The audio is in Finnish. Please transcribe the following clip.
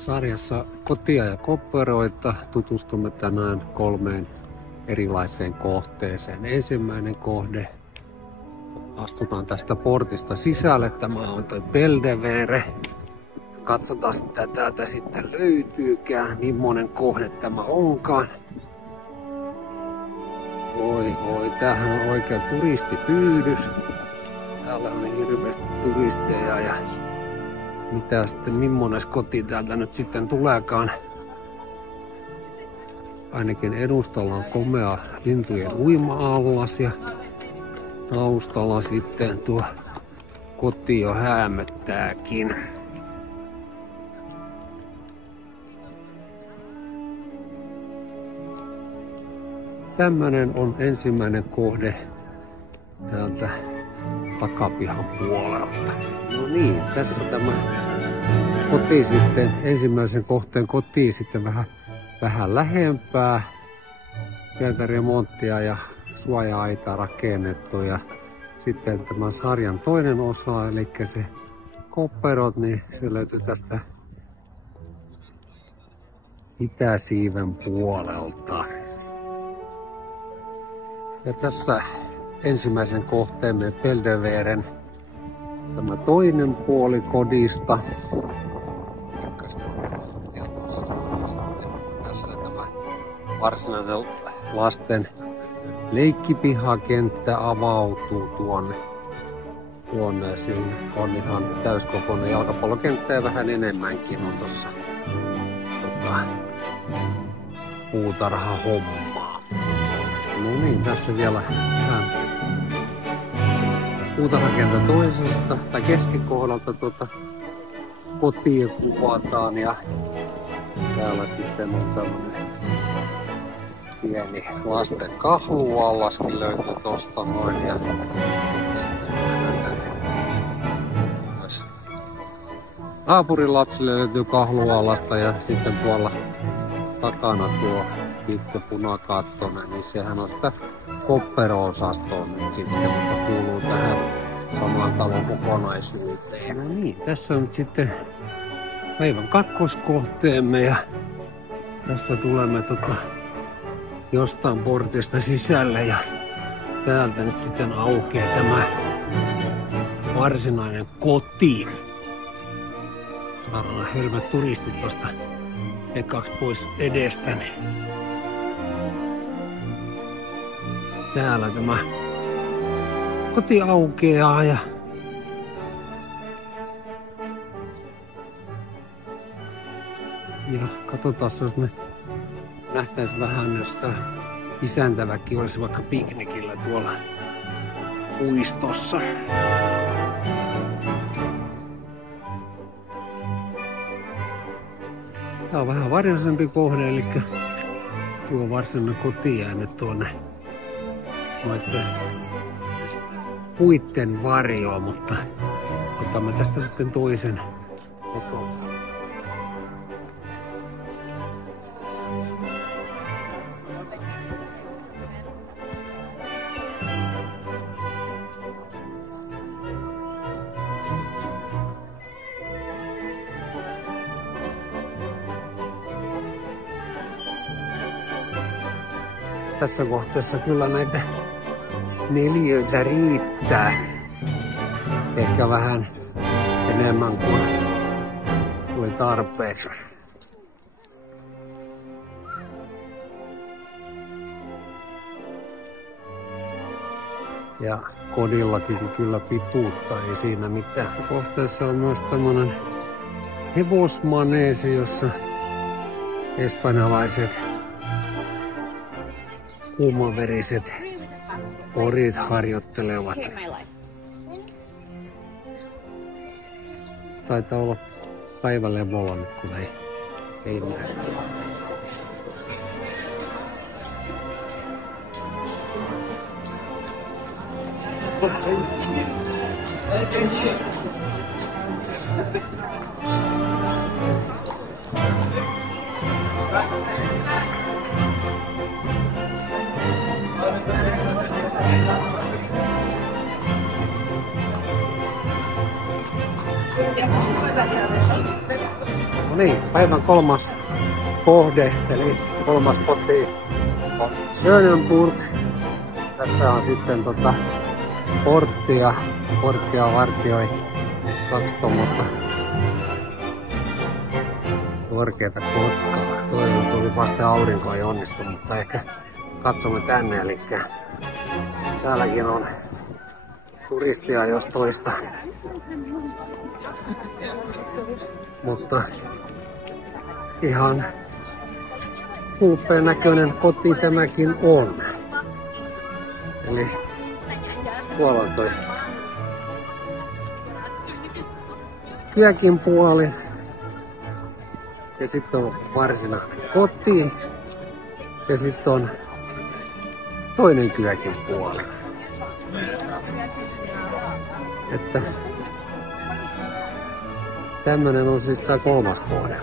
Sarjassa Kotia ja Kopperoita tutustumme tänään 3 erilaiseen kohteeseen. Ensimmäinen kohde, astutaan tästä portista sisälle. Tämä on toi Belvedere. Katsotaan mitä täältä sitten löytyykään, millainen kohde tämä onkaan. Oi, tämähän on oikein turistipyydys. Täällä on hirveästi turisteja ja mitä sitten, millainen koti täältä nyt sitten tuleekaan. Ainakin edustalla on komea lintujen uima-allas ja taustalla sitten tuo koti jo häämöttääkin. Tämmönen on ensimmäinen kohde täältä takapihan puolelta. No niin, tässä tämä koti sitten, ensimmäisen kohteen koti sitten vähän lähempää. Pientä remonttia ja suoja-aitaa rakennettu ja sitten tämän sarjan toinen osa, eli se Kopperot, niin se löytyy tästä itäsiiven puolelta. Ja tässä ensimmäisen kohteemme Belvederen tämä toinen puoli kodista. Tässä tämä varsinainen lasten leikkipihakenttä avautuu tuonne. Siinä on ihan täyskokoinen jalkapallokenttä ja vähän enemmänkin on tuossa puutarhahommaa. No niin, tässä vielä puutarhakentän toisesta tai keskikohdalta kotia kuvataan ja täällä sitten on tämmönen pieni lasten kahluallaskin löytyy tosta noin ja sitten myös naapurin lapsille löytyy kahluallasta ja sitten tuolla takana tuo pitkä punakattonen, niin sehän on sitä Koppero-osastoa nyt sitten, mutta kuuluu tähän samaan talon kokonaisuuteen. No niin, tässä on nyt sitten päivän kakkoskohteemme ja tässä tulemme jostain portista sisälle ja täältä nyt sitten aukeaa tämä varsinainen koti. Saadaan hölmät turistit tosta ekaksi pois edestäni. Täällä tämä koti aukeaa ja katsotaan, jos me nähtäis vähän, jos tää isäntäväki olisi vaikka piknikillä tuolla puistossa. Tää on vähän varjaisempi kohde, eli tuo varsinainen koti jää nyt tuonne noitten puitten varjoon, mutta otamme tästä sitten toisen otonsa. Tässä kohteessa kyllä näitä neliöitä riittää. Ehkä vähän enemmän kuin oli tarpeeksi. Ja kodillakin kyllä pituutta ei siinä mitään. Tässä kohteessa on myös tämmönen hevosmaneesi, jossa espanjalaiset kuumaveriset porit harjoittelevat. Taitaa olla päivälevolla nyt, kun ei näe. No niin, päivän kolmas kohde, eli kolmas koti on Schönenburg. Tässä on sitten porttia vartioi 2 tuommoista korkeata kotkaa. Toivon tuli vasta aurinko ei onnistu, mutta ehkä katsomme tänne. Eli täälläkin on turistia jos toista. Mutta ihan upean näköinen koti tämäkin on. Eli tuolla on toi kyökin puoli. Ja sitten on varsinainen koti. Ja sitten on toinen kyökin puoli. Että tämmönen on siis tää kolmas kohde.